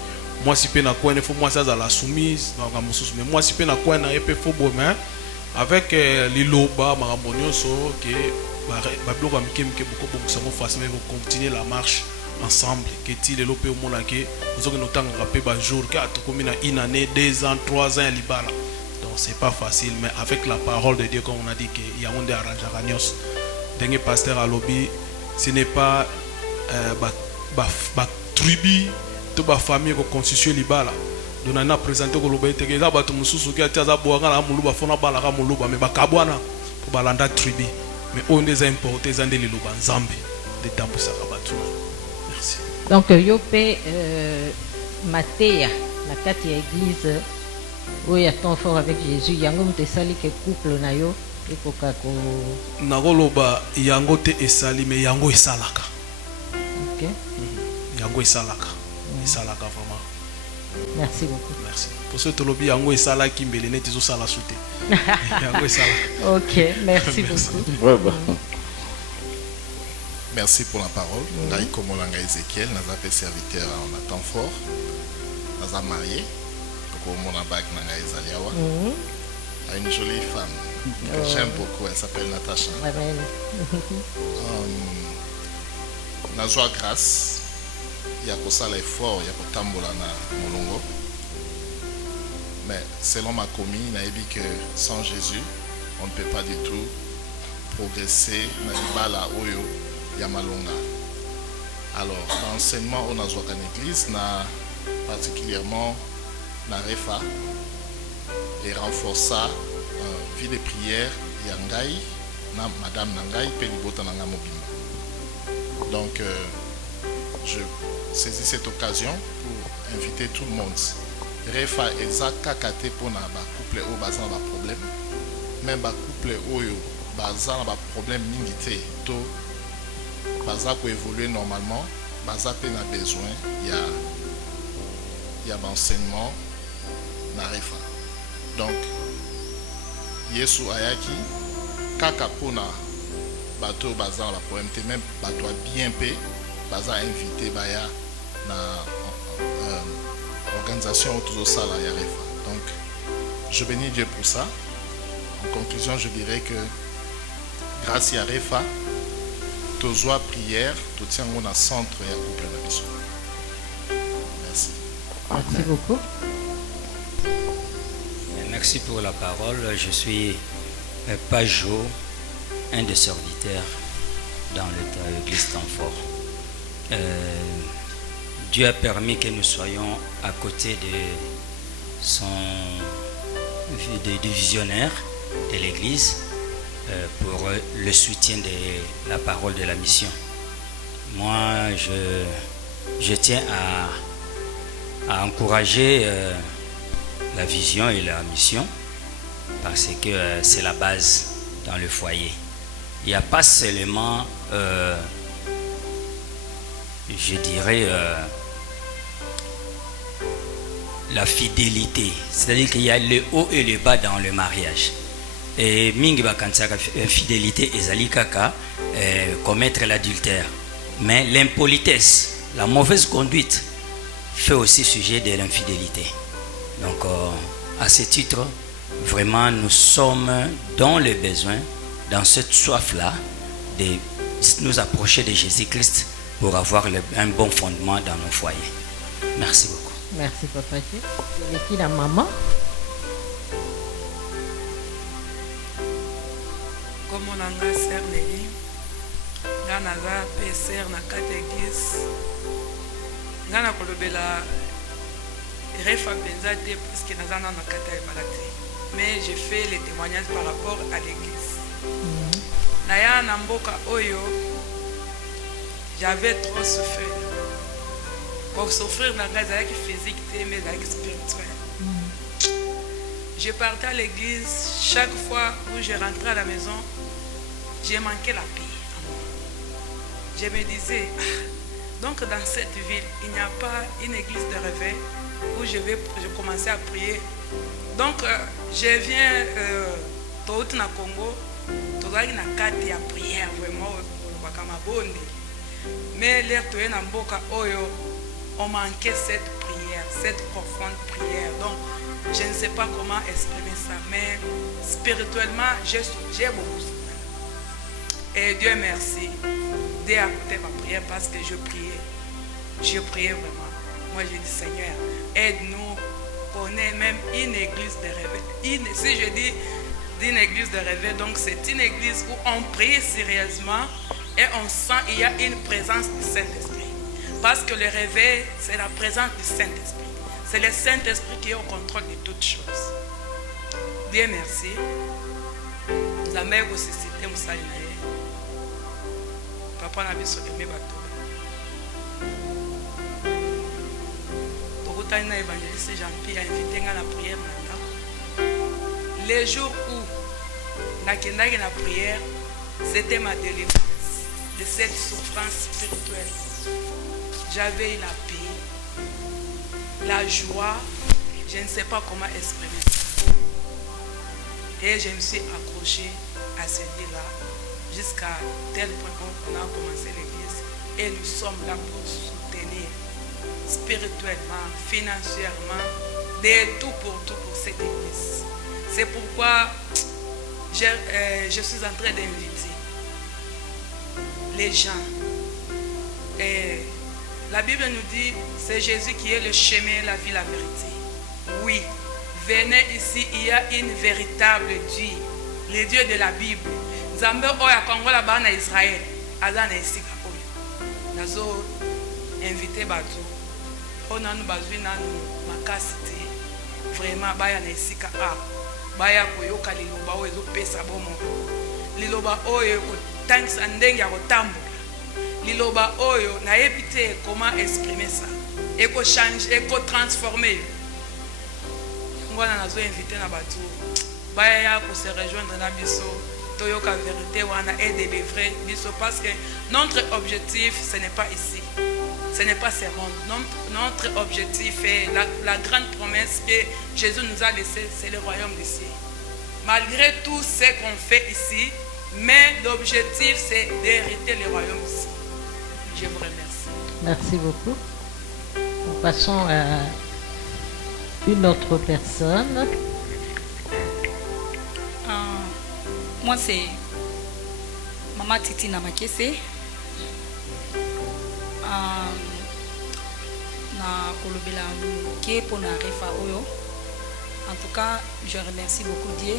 moi si pe na quoi il faut moi ça la soumise donc mais moi si pe na quoi na epé faut bon avec les loba maramonio so que ba bloc am kemke beaucoup bon ça facilement continuer la marche ensemble que ti les lopé au monde que nous avons autant rapper ba jour que comme une année 2 ans 3 ans libala. Donc c'est pas facile, mais avec la parole de Dieu comme on a dit que il y a on des arrangements dernier pasteur à lobby ce n'est pas ba tribu to ba famille ko constituer libala. Donc on a présenté ko loba te za bato mususu ki atiaza boanga na muluba fona bala ka muluba me bakabwana ko balanda tribu, mais on des importés zande li loba nzambe de tambusa ka bato. Merci. Donc yopé Matéa la kati ya église oyo ya temps fort avec Jésus yango mutesali ke couple na yo ekoka ko nakoloba yango te esali me yango esalaka. OK. Yango esalaka. esalaka vraiment. Merci beaucoup. Merci. Pour ce tolobi yango esala kimbele neti zo sala souté. Yango esala. Ok, merci beaucoup. Vraiment. Merci pour la parole. Ngai Komolanga Ezekiel, naza pe serviteur en temps fort. Naza marié. Komona bag nanga ezaliawa. A une jolie femme que j'aime beaucoup, elle s'appelle Natacha. Amen. Nazwa grâce. Il y a pour ça l'effort, il y a pour tambola na molongo. Mais selon ma commis, il a dit que sans Jésus, on ne peut pas du tout progresser dans l'ibala oyo yamalonga. Alors, l'enseignement on a joué en église, particulièrement dans Refa, et renforça vie de prière yangai na madame nangai pelibota nanga mobimba. Donc je saisis cette occasion pour inviter tout le monde. Refa ezaka kate pona ba couple o bazan ba problème. Même ba couple oyo bazan ba problème mingi te to baza ko évoluer normalement, baza pe na besoin il y a enseignement na Refa. Donc Yesu ayaki kaka pona bato bazan la problème te même bato bien pe baza invité baya na organisation autour de ça là Refa. Donc je bénis Dieu pour ça. En conclusion, je dirais que grâce à Refa, tozoa prière, tout tient mon centre et à couple la mission. Merci. Merci beaucoup. Merci pour la parole. Je suis Pajot, un des serviteurs dans l'église Tanfort. Dieu a permis que nous soyons à côté du visionnaire de l'église pour le soutien de la parole de la mission. Moi, je tiens à encourager la vision et la mission parce que c'est la base dans le foyer. Il n'y a pas seulement, je dirais, la fidélité, c'est-à-dire qu'il y a le haut et le bas dans le mariage. Et mingi bakansaka fidélité ezali kaka commettre l'adultère, mais l'impolitesse, la mauvaise conduite fait aussi sujet de l'infidélité. Donc à ce titre, vraiment nous sommes dans le besoin, dans cette soif-là, de nous approcher de Jésus-Christ pour avoir un bon fondement dans nos foyers. Merci beaucoup. Merci Papa Dieu. Et qui la maman? Comme on a un sœur Nelly, on a un sœur dans quatre églises. On a un Refa Benza parce que nous avons un Balate. Mais j'ai fait les témoignages par rapport à l'église. Naya Namboka Oyo, j'avais trop souffert. Pour souffrir dans la physique, mais la spirituelle. Je partais à l'église, chaque fois où je rentrais à la maison, j'ai manqué la paix. Je me disais, donc dans cette ville, il n'y a pas une église de réveil où je commençais à prier. Donc je viens tout dans le Congo, tout dans le cadre de la prière, vraiment, mais l'air de Namboka Oyo, on manquait cette prière, cette profonde prière. Donc, je ne sais pas comment exprimer ça, mais spirituellement, j'ai beaucoup souffert. Et Dieu merci d'écouter ma prière parce que je priais. Je priais vraiment. Moi, je dis, Seigneur, aide-nous. On est même une église de réveil. Si je dis d'une église de réveil, donc c'est une église où on prie sérieusement et on sent qu'il y a une présence du Saint-Esprit. Parce que le réveil, c'est la présence du Saint-Esprit. C'est le Saint-Esprit qui est au contrôle de toutes choses. Dieu merci. Nous avons aussi cité Moussalinaye. Papa n'a pas aimé bateau. Pour autant, l'évangéliste Jean-Pierre a invité à la prière. Les jours où la prière, c'était ma délivrance de cette souffrance spirituelle. J'avais la paix, la joie, je ne sais pas comment exprimer ça. Et je me suis accrochée à ce lieu-là jusqu'à tel point qu'on a commencé l'église. Et nous sommes là pour soutenir spirituellement, financièrement, de tout pour cette église. C'est pourquoi je suis en train d'inviter les gens. Et la Bible nous dit, c'est Jésus qui est le chemin, la vie, la vérité. Oui, venez ici, il y a une véritable Dieu, le Dieu de la Bible. Nzambe oya kongola bana Israël, azana esika oyo. Nazo invité batu. Onanu bazwi nanu makasite. Vraiment baya na esika a. Baya koyoka liloba oyo ezopesa bomo. Liloba oyo ko thanks ndenge ya kotambola. Liloba oyo na epite comment exprimer ça. Eko changer, eko transformer. Ngwana nazo invité na batu. Baya ko se rejoindre na biso. Toyoka vérité wana et délivrer biso parce que notre objectif ce n'est pas ici. Ce n'est pas ce monde. Notre objectif est la grande promesse que Jésus nous a laissée, c'est le royaume d'ici. Malgré tout ce qu'on fait ici, mais l'objectif c'est d'hériter le royaume d'ici. Je vous remercie. Merci beaucoup. Nous passons à une autre personne. Moi c'est Maman Titi Namakese. Na kolobela ke pona refa oyo. En tout cas, je remercie beaucoup Dieu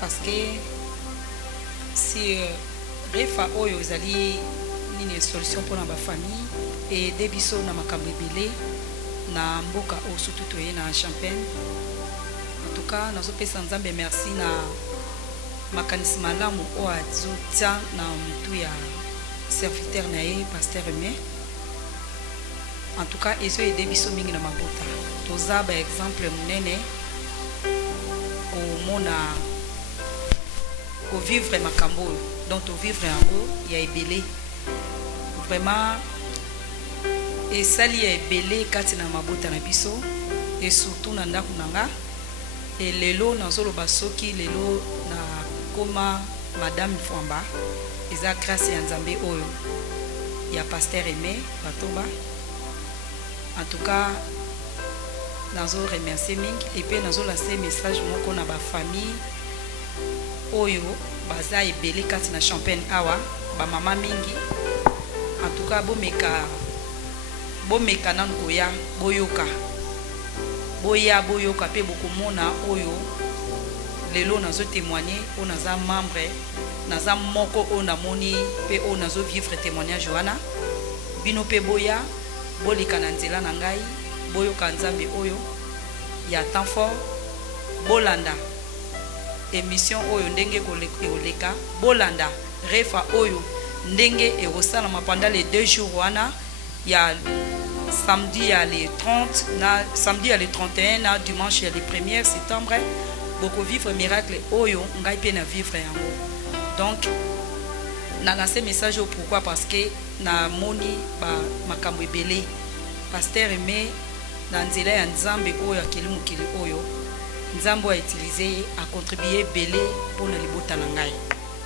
parce que si refa oyo ezali une solution pour ma famille et debiso na makambo ebele na mboka o surtout toye na Champagne. En tout cas, nazo pesa Nzambe merci na makanisi malamu o azotia na mutu ya serviteur na ye pasteur Aimé. En tout cas, ils ont aidé biso mingi na mabota. Toza ba exemple munene au mona au vivre makambo donc au vivre yango ya ebele. Vraiment et sali ya ebele kati na mabota na biso et surtout na ndako nanga et lelo nazolo basoki lelo na koma madame Fwamba eza grâce ya Nzambe oyo ya pasteur Aimé Batoba. En tout cas, nous remercier mingi et puis nous lancer message moko na ba famille oyo baza ebele kati na Champagne awa ba mama mingi. En tout cas, bomeka nan koya boyoka pe bokomona oyo lelo nazo témoigner o naza membre naza moko o na moni pe o nazo vivre témoignage wana bino pe boya bolika na nzela na ngai boyoka Nzambe oyo ya temps fort bolanda émission oyo ndenge koleka bolanda refa oyo ndenge ekosalama pendant les 2 jours wana ya samedi ya les 30 na samedi ya les 31 na dimanche ya les 1er septembre boko vivre miracle oyo ngai pe na vivre yango. Donc na lancé message pourquoi parce que na moni ba makambo ebele pasteur Aimé na nzela ya Nzambe oyo akeli mokili oyo Nzambe a utilisé a contribuer belé pour na libota na ngai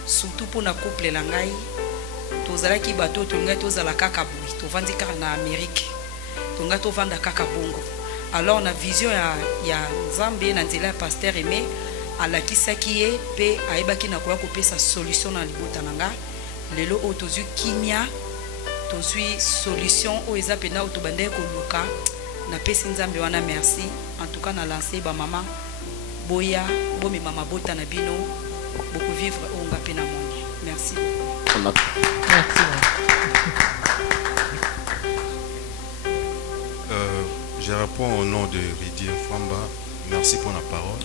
surtout pour na couple na ngai tozalaki bato to ngai tozala kaka bui tovandi kaka na Amérique to ngai tovanda kaka bongo. Alors na vision ya Nzambe na nzela ya pasteur Aimé alakisaki ye pe ayebaki na koya kopesa solution na libota na ngai lelo o tozwi kimia tozwi solution o eza pena o tobande koluka na pesi Nzambe wana merci. En tout cas na lancer ba mama boya bomi mama bota na bino beaucoup vivre o nga pena moni. Merci. Merci. Je réponds au nom de Ridier Fwamba. Merci pour la parole.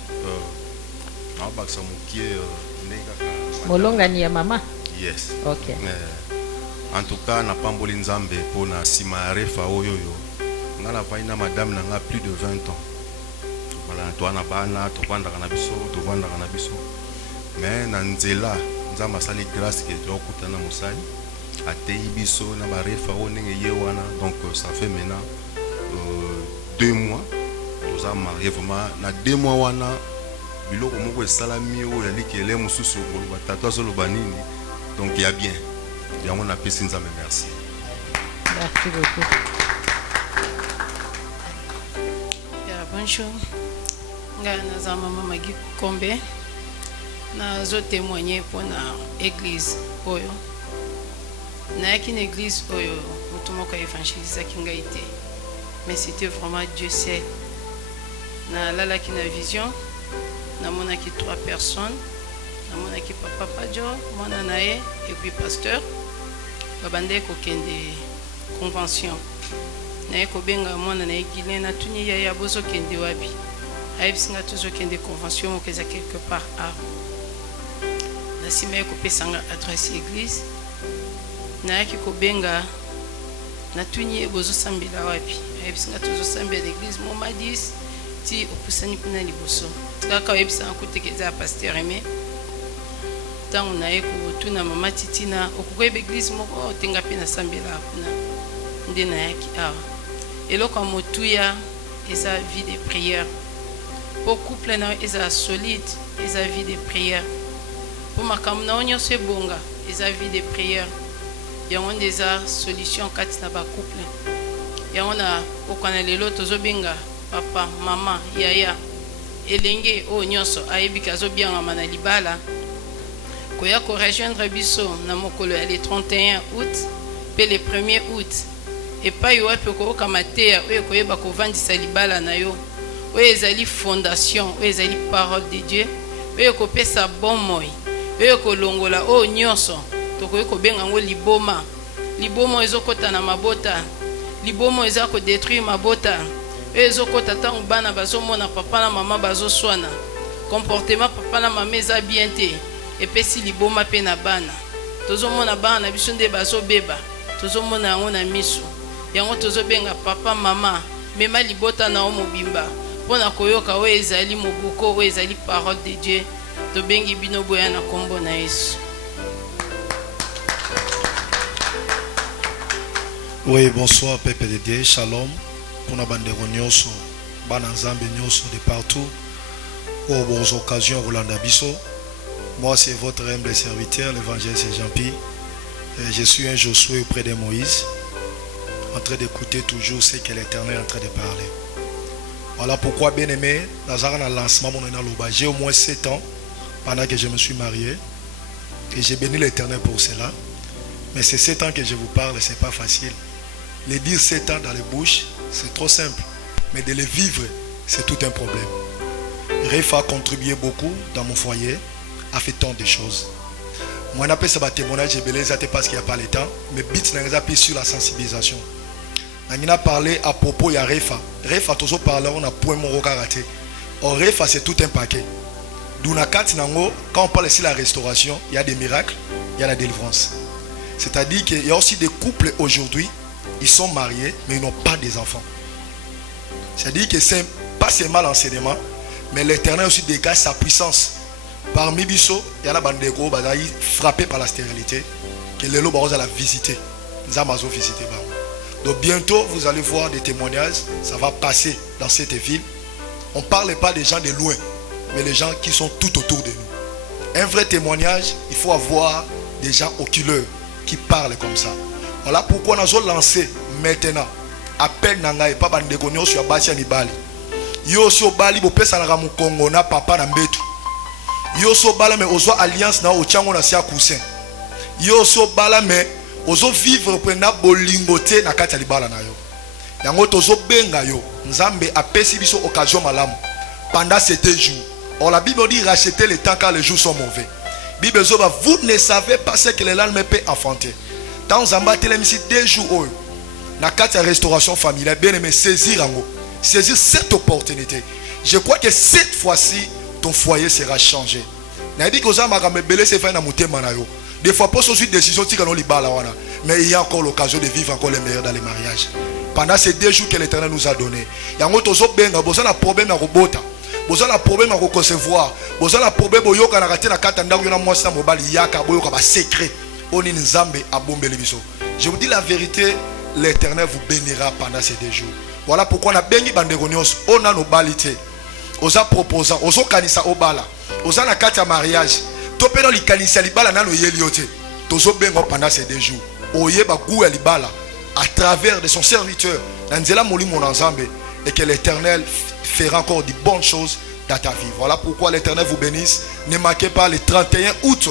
Molongani ya mama. Yes. Okay. En tout cas, na pamboli Nzambe pour na sima refa oyoyo. Ngala vaina madame na nga plus de 20 ans. Voilà, toi na bana, to vanda kana biso, Mais na nzela, Nzamba sali grâce que tu okutana musali. Atei biso na ba refa o ndenge ye wana. Donc ça fait maintenant 2 mois nous avons marié vraiment na 2 mois wana biloko moko esalami oyo yaliki ele mosusu koloba tata azoloba nini donc il y a bien yango na pesi nzambe merci. Merci beaucoup. Bonjour. Nga naza mama Magi Kombe. Nazo témoigner pour na église oyo. Na une église oyo mutu moko évangélisa kinga ite. Mais c'était vraiment Dieu seul. Na lala ki na vision. Na mona ki 3 personnes. Na mona ki papa Padjo, mona nae et puis pasteur. Babande ko kende convention. Na ko benga mona na egile na tuni ya bozo kende wapi. Aibsinga tuzo kende convention que za quelque part à. Na sime ko pesanga adresse église. Na ki ko benga na tuni bozo sambela wapi. Aibsinga tuzo sambela l'église moma 10 ti opusani kuna liboso. Kaka websanga kutekeza pasteur aimé. Tant na eko tuna mama titina okukweba église moko tenga pe na sambela kuna ndena yaki awa eloko motuya eza vie de prière pour couple na eza solide eza vie de prière pour makambo na nyonso ebonga eza vie de prière yango ndeza solution kati na ba couple yango na okana lelo tozobenga papa mama yaya elenge o nyonso ayebika zobianga mana libala koya ko rejoindre biso na mokolo ya le 31 août pe le 1er août et pas yo pe ko kamatea oyo koyeba ko vandisa libala na yo oyo ezali fondation oyo ezali parole de Dieu oyo ko pesa bon moi oyo ko longola o nyonso to koyo ko benga ngo liboma liboma ezokota na mabota liboma ezako détruire mabota oyo ezokota tango bana bazomona papa na mama bazoswana comportement papa na mama eza bien te epesi liboma pe na bana tozomona bana biso nde bazobeba tozomona yango na miso yango tozobenga papa mama mema libota na o mobimba pona koyoka oyo ezali moboko oyo ezali parole de Dieu tobengi bino boya na kombo na Yesu. Oui, bonsoir peuple de Dieu, shalom kuna bandeko nyonso bana nzambe nyonso de partout aux bonnes occasions Rolanda Biso. Moi, c'est votre humble serviteur, l'évangéliste Jean-Pierre. Je suis un Josué auprès de Moïse, en train d'écouter toujours ce que l'Éternel est en train de parler. Voilà pourquoi, bien aimé, dans un lancement, j'ai au moins 7 ans pendant que je me suis marié. Et j'ai béni l'Éternel pour cela. Mais ces 7 ans que je vous parle, ce n'est pas facile. Les dire 7 ans dans les bouches, c'est trop simple. Mais de les vivre, c'est tout un problème. Refa a contribué beaucoup dans mon foyer, a fait tant de choses. Moi, on appelle ça un témoignage de parce qu'il n'y a pas le temps, mais bit n'a pas sur la sensibilisation. On a parlé à propos de Refa. Refa, toujours parlé, on a point mon regard raté. Or, Refa, c'est tout un paquet. D'où quand on parle ici de la restauration, il y a des miracles, il y a la délivrance. C'est-à-dire qu'il y a aussi des couples aujourd'hui, ils sont mariés, mais ils n'ont pas des enfants. C'est-à-dire que c'est pas seulement l'enseignement, mais l'Éternel aussi dégage sa puissance. Parmi Bisso, il y en a des gros frappés par la stérilité, que les lots à la visiter. Nous avons visité. Donc bientôt, vous allez voir des témoignages, ça va passer dans cette ville. On ne parle pas des gens de loin, mais les gens qui sont tout autour de nous. Un vrai témoignage, il faut avoir des gens oculaires qui parlent comme ça. Voilà pourquoi nous avons lancé maintenant appel Nangaï, pas Bandegonio sur Basia Nibali. Yo so Bali, bo pesa na ramu Congo na papa na mbetu. Yo so bala me ozo alliance na ochango na sia cousin. Yo so bala me ozo vivre pena bolingote na kati ya libala na yo. Yango tozo benga yo. Nzambe apesi biso occasion malamu pendant ces 2 jours. Or la Bible dit racheter le temps car les jours sont mauvais. Bible zoba vous ne savez pas ce que le lendemain peut enfanter. Dans Zamba telemisi 2 jours na kati ya restauration familiale bien aimé saisir ango. Saisir cette opportunité. Je crois que cette fois-ci ton foyer sera changé. Des fois, pas une décision, mais il y a encore l'occasion de vivre encore les meilleurs dans les mariages. Pendant ces 2 jours que l'Éternel nous a donné, il y a un problème à robota. Vous avez un problème à recevoir. Vous avez un problème à secret. Je vous dis la vérité, l'Éternel vous bénira pendant ces 2 jours. Voilà pourquoi on a bengi bandeko nyonso on a no balité. Oza proposant, ozo kanisa obala. Oza na kati ya mariage. Topé dans likanisa libala na no yeliote. Tozo bengo pendant ces 2 jours. Oye ba gou ya libala à travers de son serviteur. Nanzela molimo na Nzambe et que l'Éternel fera encore de bonnes choses dans ta vie. Voilà pourquoi l'Éternel vous bénisse. Ne manquez pas le 31 août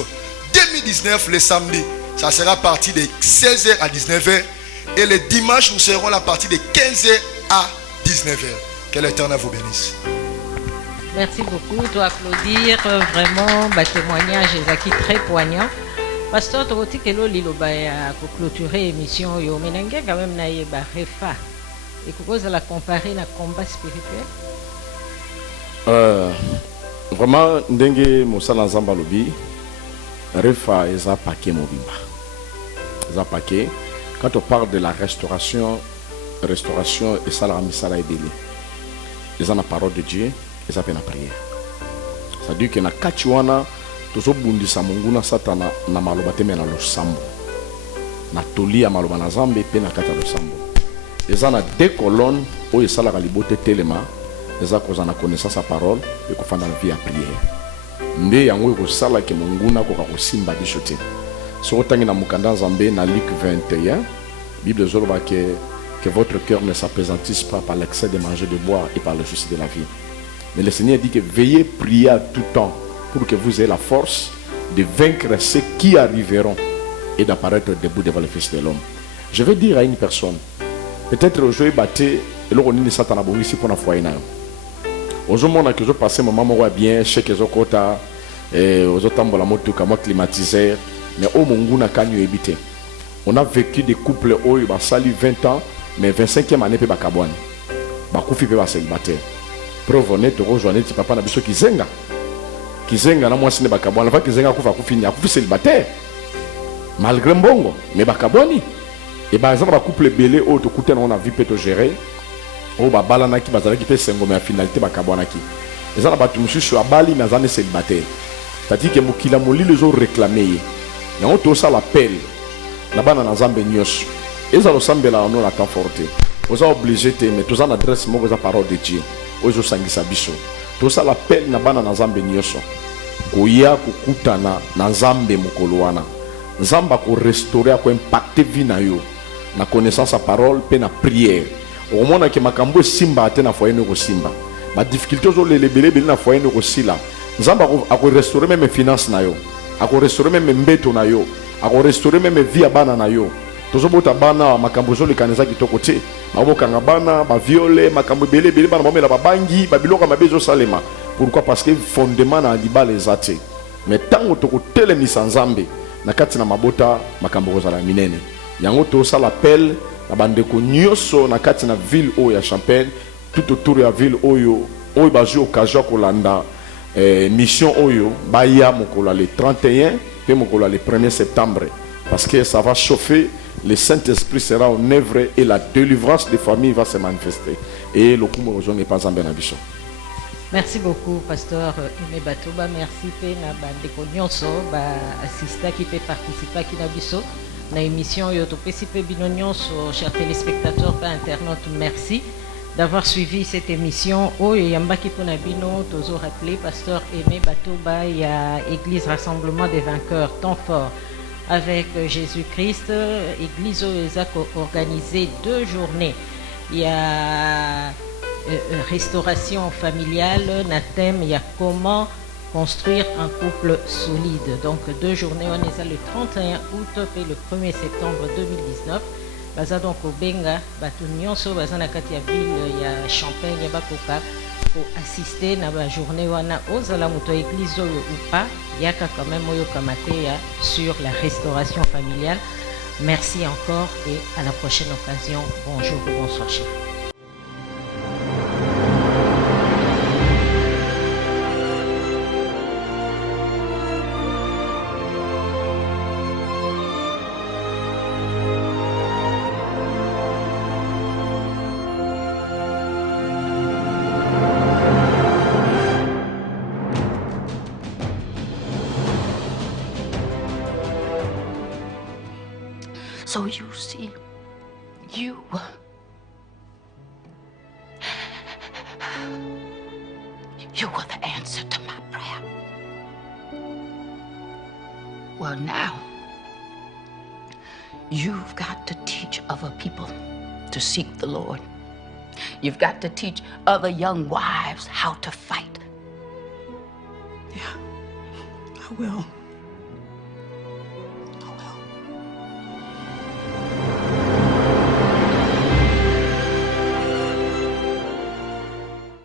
2019 le samedi. Ça sera à partir de 16h à 19h. Et le dimanche, nous serons à la partie de 15h à 19h. Que l'Éternel vous bénisse. Merci beaucoup. Toi, applaudir. Vraiment, témoignage est très poignant. Pasteur, tu as dit que pour clôturer l'émission, il y a quand même une refa. Et que vous allez comparer le combat spirituel? Vraiment, ndenge Moussala Nzamba lobi, refa est un paquet mobimba. C'est un paquet. Quand on parle de la restauration et ça la misala est délai. Ils ont la parole de Dieu, ils ont la prière. C'est-à-dire que na kachiwana tozo bundisa mungu na satana na maloba teme na losambo. Na toli ya maloba na Nzambe pe na kata losambo. Ils ont na 2 colonnes où ils sont la libote telema, ils ont la connaissance à parole et qu'on fait dans la vie à prière. Nde yango ko sala ke mungu na ko ka simba bishote. Sotangi na mukanda Nzambe na Luc 21, Bible zoloba que votre cœur ne s'apaisantisse pas par l'excès de manger, de boire et par le souci de la vie. Mais le Seigneur dit que veillez prier à tout temps pour que vous ayez la force de vaincre ceux qui arriveront et d'apparaître debout devant le Fils de l'homme. Je vais dire à une personne, peut-être aujourd'hui batté et le roni de Satan a ici pour la foi. Aujourd'hui, on a que je passe mon maman bien, chez que je kota, et aux autres la moto comme climatiseur. Mais au Mungu na kanyu ebité. On a vécu des couples où ils ont sali 20 ans, mais 25e année pe bakabwani. Bakufi pe ba célibataire. Preuve honnête rejoindre ti papa na biso kizenga. Kizenga na mwasi ne bakabwani, va kizenga kufa kufi célibataire. Malgré mbongo, mais bakabwani. Et par exemple, ba couple belé au to kute na on a vu pe to gérer. O ba balana ki bazala ki pe sengo mais en finalité bakabwana ki. Ezala batu mususu abali mais azane célibataire. C'est-à-dire que mokila moli les ont réclamé. Et on tout ça l'appel là-bas dans Nzambe nyos et ça ressemble à nous la temps forte vous avez obligé de mettre tout ça l'adresse moi vous a parole de Dieu aux autres sangisa biso tout ça l'appel là-bas dans Nzambe nyos koya kukutana na Nzambe mukoloana Nzamba ko restaurer ko impacter vie na yo na connaissance à parole pe na prière au moment que makambo simba ate na foyer no ko simba ba difficulté zo le belé na foyer no ko sila Nzamba ko restaurer même finance na yo ako restaurer même mbeto na yo ako restaurer même vie abana na yo tozo bota bana makambo zo le kaneza kitoko te maboka ngabana ba viole makambo belé bana bomela ba bangi ba biloka mabezo salema pourquoi parce que fondement na libala ezate mais tango toko telemisa Nzambe na kati na mabota makambo za la minene yango to ça l'appel na bandeko nyoso na kati na ville o ya Champagne tout autour ya ville oyo bazu occasion kolanda mission oyo baya mokolo le 31 et mokolo le 1er septembre parce que ça va chauffer, le Saint-Esprit sera en œuvre et la délivrance des familles va se manifester et le kumo ozo n'est pas en benabiso. Merci beaucoup pasteur Aimé Batoba, merci pe na bandeko nyonso ba assista qui peut participer qui na biso na émission yo to pesi pe bino nyonso chers téléspectateurs pa internautes, merci d'avoir suivi cette émission. Oh, Yambaki Ponabino, Tozo rappelé, pasteur Aimé Batoba, il y a Église Rassemblement des Vainqueurs, temps fort avec Jésus-Christ. Église Oezak organisé 2 journées. Il y a restauration familiale, Nathème, il y a comment construire un couple solide. Donc 2 journées, on est à le 31 août et le 1er septembre 2019. Baza donc au Benga, batu nyonso baza na kati ya ville ya Champagne bakoka pour assister na ba journée wana ozala muto église oyo ou pas yaka quand même oyo kamateya sur la restauration familiale. Merci encore et à la prochaine occasion. Bonjour, bonsoir chef. So you see, You were the answer to my prayer. Well, now, you've got to teach other people to seek the Lord. You've got to teach other young wives how to fight. Yeah, I will.